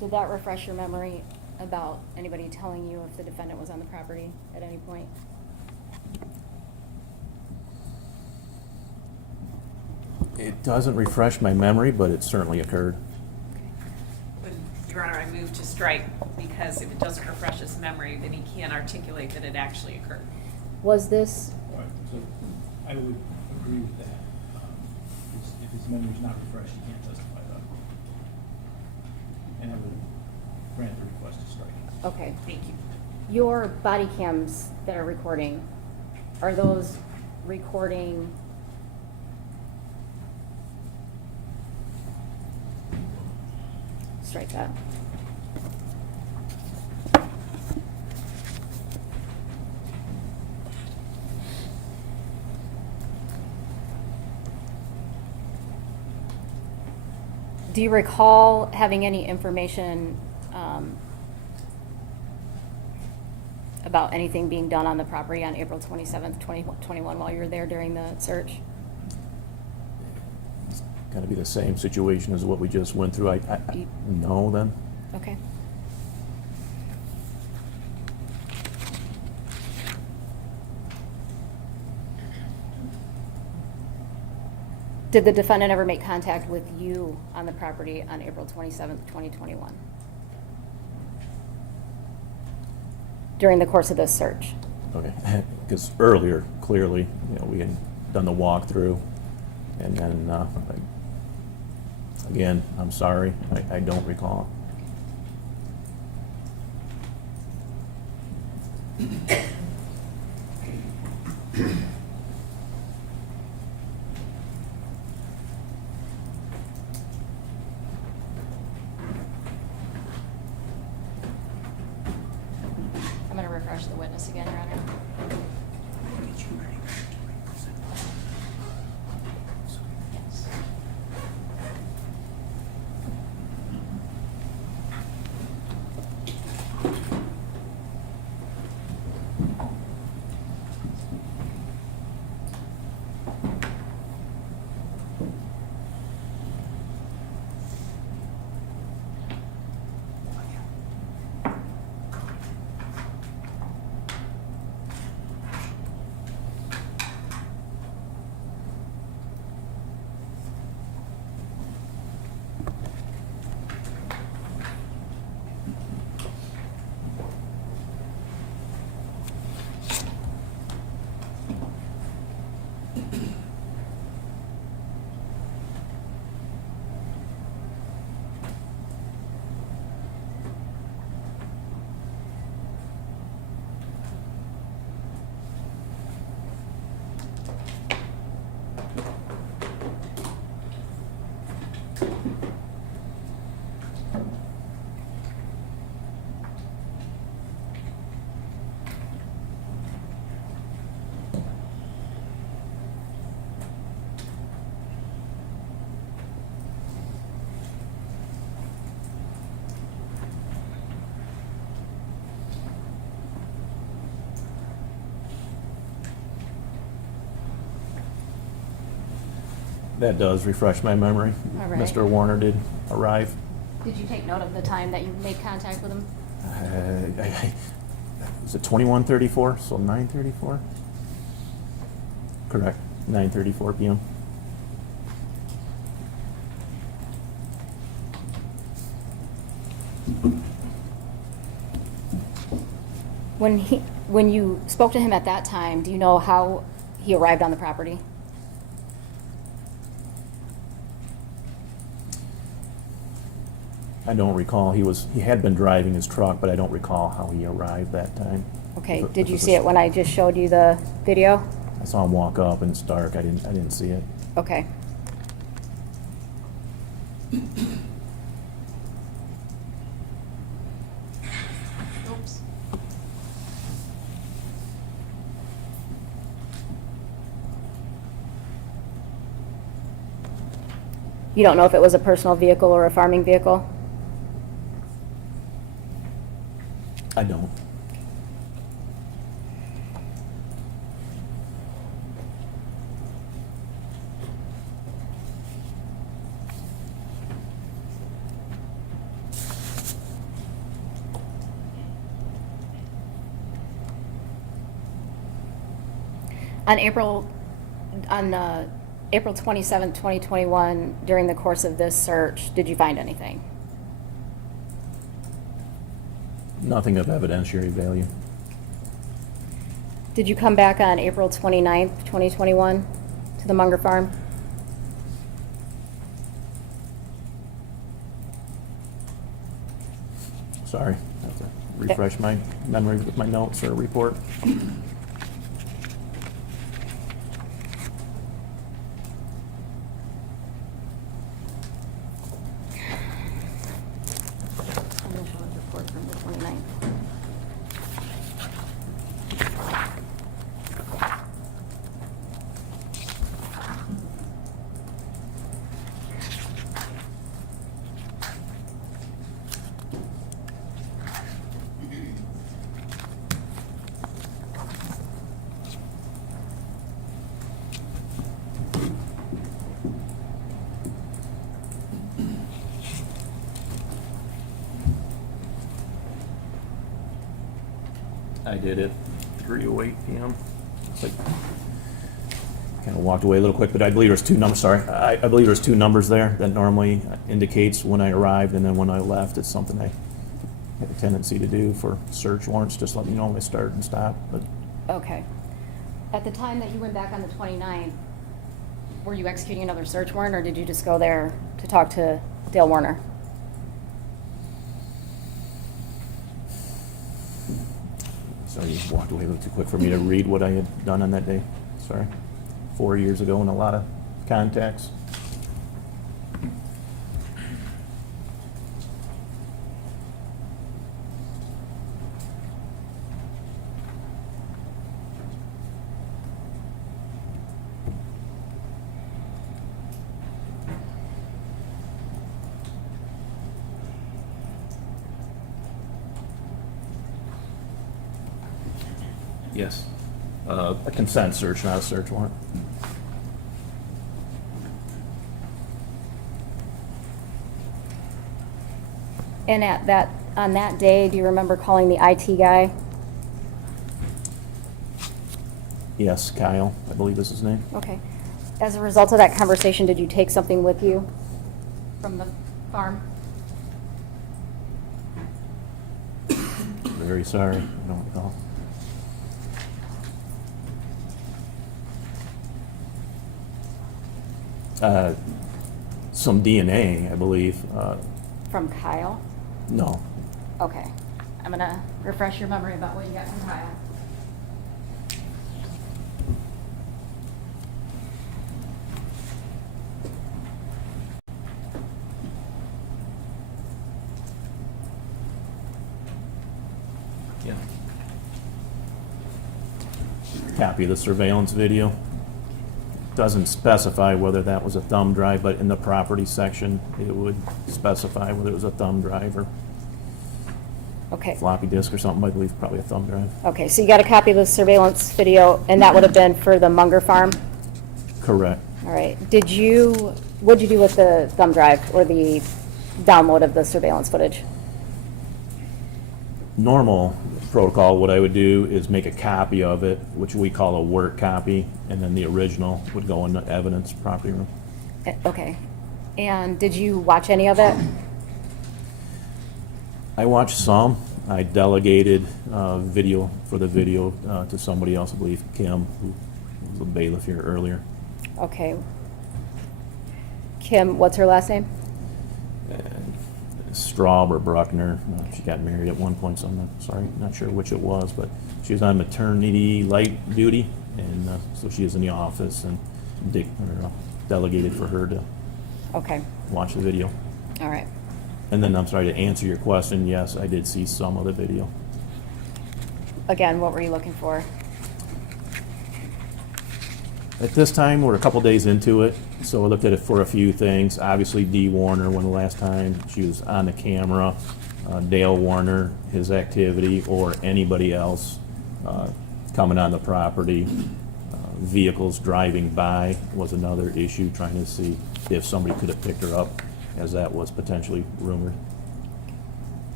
Did that refresh your memory about anybody telling you if the defendant was on the property at any point? It doesn't refresh my memory, but it certainly occurred. But, Your Honor, I move to strike because if it doesn't refresh his memory, then he can't articulate that it actually occurred. Was this, All right, so I would agree with that. If his memory's not refreshed, he can't testify about it. And I would grant the request to strike. okay, Thank you. your body cams that are recording, are those recording? Strike that. Do you recall having any information about anything being done on the property on April 27th, 2021 while you were there during the search? It's got to be the same situation as what we just went through. No, then. Okay. Did the defendant ever make contact with you on the property on April 27th, 2021? During the course of this search? Okay, because earlier, clearly, we had done the walkthrough, and then, again, I'm sorry, I don't recall. I'm going to refresh the witness again, Your Honor. Yes. That does refresh my memory. All right. Mr. Warner did arrive. Did you take note of the time that you made contact with him? Was it 21:34, so 9:34? Correct, 9:34 p.m. When you spoke to him at that time, do you know how he arrived on the property? I don't recall. He had been driving his truck, but I don't recall how he arrived that time. Okay, If did you was see it when I just showed you the video? I saw him walk up and it's dark. I didn't see it. Okay. Oops. You don't know if it was a personal vehicle or a farming vehicle? I don't. On April 27th, 2021, during the course of this search, did you find anything? Nothing of evidentiary value. Did you come back on April 29th, 2021 to the Munger farm? Sorry, I have to refresh my memory with my notes or report. Initial report from the 29th. I did it 3:08 p.m. It's like, kind of walked away a little quick, but I believe there's two numbers, sorry. I believe there's two numbers there that normally indicates when I arrived, and then when I left, it's something I have a tendency to do for search warrants, just let me know when they start and stop, but Okay. At the time that you went back on the 29th, were you executing another search warrant, or did you just go there to talk to Dale Warner? so you walked away a little too quick for me to read what I had done on that day. Sorry. 4 years ago and a lot of contacts. Yes. A consent search, not a search warrant. And on that day, do you remember calling the IT guy? Yes, Kyle, I believe is his name. Okay. As a result of that conversation, did you take something with you from the farm? Very sorry, I don't recall. Some DNA, I believe. From Kyle? No. Okay. I'm gonna refresh your memory about what you got from Kyle. Yeah. Copy of the surveillance video. Doesn't specify whether that was a thumb drive, but in the property section, it would specify whether it was a thumb drive or Okay. floppy disk or something. I believe probably a thumb drive. Okay, so you got a copy of the surveillance video, and that would have been for the Munger farm? Correct. All right. What'd you do with the thumb drive or the download of the surveillance footage? Normal protocol, what I would do is make a copy of it, which we call a work copy, and then the original would go in the evidence property room. Okay. And did you watch any of it? I watched some. I delegated video for the video to somebody else, I believe Kim, who was a bailiff here earlier. Okay. Kim, what's her last name? And Straub or Bruckner, she got married at one point, so I'm not sure which it was, but she was on maternity light duty, and so she was in the office, and delegated for her to Okay. watch the video. All right. And then, I'm sorry, to answer your question, yes, I did see some of the video. Again, what were you looking for? At this time, we're a couple days into it, so I looked at it for a few things. Obviously, Dee Warner, when the last time she was on the camera, Dale Warner, his activity, or anybody else coming on the property. Vehicles driving by was another issue, trying to see if somebody could have picked her up, as that was potentially rumored.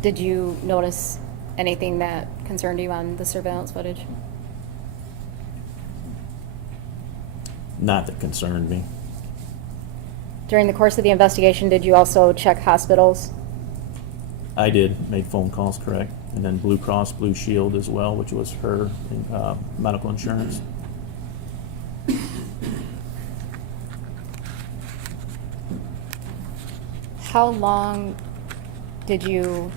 Did you notice anything that concerned you on the surveillance footage? Not that concerned me. During the course of the investigation, did you also check hospitals? I did make phone calls, correct, and then Blue Cross Blue Shield as well, which was her medical insurance. How long did you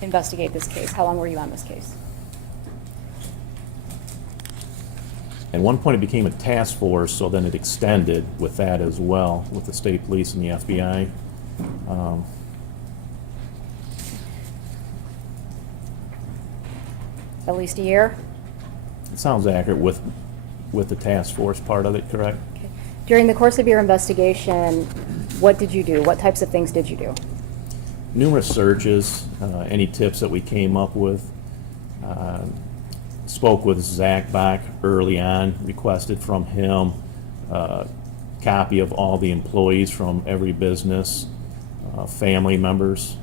investigate this case? How long were you on this case? At one point, it became a task force, so then it extended with that as well, with the state police and the FBI. At least a year? It sounds accurate with the task force part of it, correct? Okay. During the course of your investigation, what did you do? What types of things did you do? Numerous searches, any tips that we came up with. Spoke with Zach Bach early on, requested from him a copy of all the employees from every business, family members,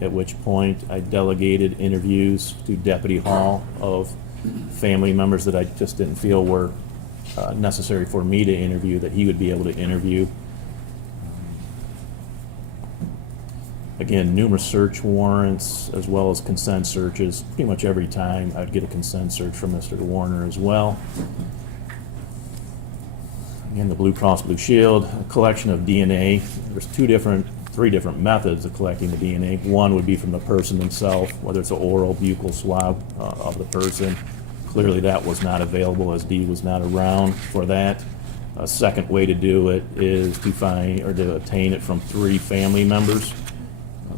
at which point I delegated interviews to Deputy Hall of family members that I just didn't feel were necessary for me to interview, that he would be able to interview. Again, numerous search warrants as well as consent searches. Pretty much every time I'd get a consent search from Mr. Warner as well. Again, the Blue Cross Blue Shield, a collection of DNA. There's three different methods of collecting the DNA. One would be from the person themselves, whether it's an oral, buccal swab of the person. Clearly that was not available as Dee was not around for that. A second way to do it is to find or to obtain it from three family members.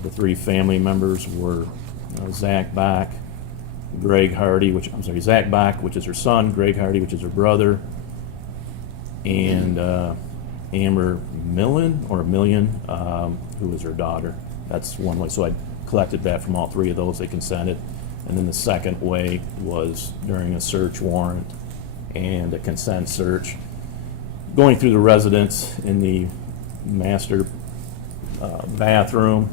The three family members were Zach Bach, Greg Hardy, Zach Bach, which is her son, Greg Hardy, which is her brother, and Amber Million, who is her daughter. That's one way. So I collected that from all three of those. They consented. And then the second way was during a search warrant and a consent search, going through the residence in the master bathroom.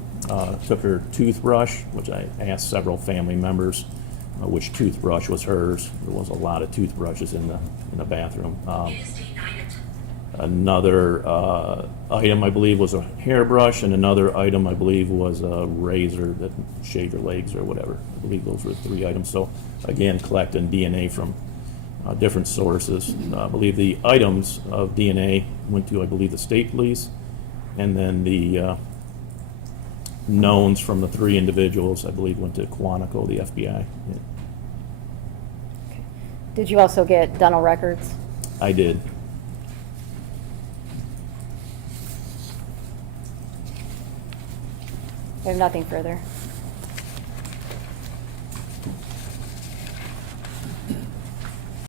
Took her toothbrush, which I asked several family members which toothbrush was hers. There was a lot of toothbrushes in the bathroom. Another item, I believe, was a hairbrush, and another item, I believe, was a razor that shaved her legs or whatever. I believe those were three items. So, again, collecting DNA from different sources. I believe the items of DNA went to, I believe, the state police, and then the knowns from the three individuals, I believe, went to Quantico, the FBI. Yeah. Okay. Did you also get dental records? I did. I have nothing further.